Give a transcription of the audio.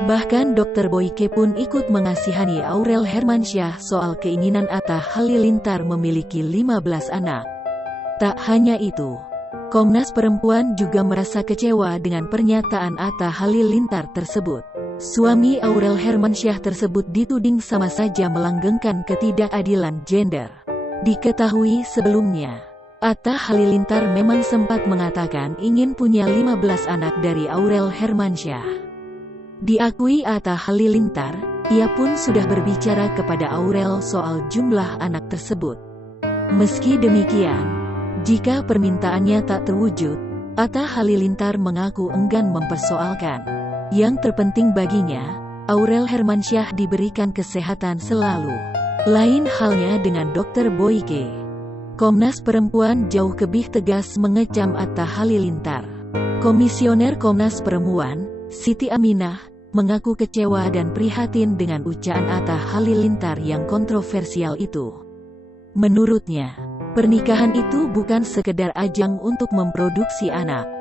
Bahkan Dr. Boyke pun ikut mengasihani Aurel Hermansyah soal keinginan Atta Halilintar memiliki 15 anak. Tak hanya itu, Komnas Perempuan juga merasa kecewa dengan pernyataan Atta Halilintar tersebut. Suami Aurel Hermansyah tersebut dituding sama saja melanggengkan ketidakadilan gender. Diketahui sebelumnya, Atta Halilintar memang sempat mengatakan ingin punya 15 anak dari Aurel Hermansyah. Diakui Atta Halilintar, ia pun sudah berbicara kepada Aurel soal jumlah anak tersebut. Meski demikian, jika permintaannya tak terwujud, Atta Halilintar mengaku enggan mempersoalkan. Yang terpenting baginya, Aurel Hermansyah diberikan kesehatan selalu. Lain halnya dengan Dr. Boyke. Komnas Perempuan jauh lebih tegas mengecam Atta Halilintar. Komisioner Komnas Perempuan, Siti Aminah, mengaku kecewa dan prihatin dengan ucapan Atta Halilintar yang kontroversial itu. Menurutnya, pernikahan itu bukan sekedar ajang untuk memproduksi anak.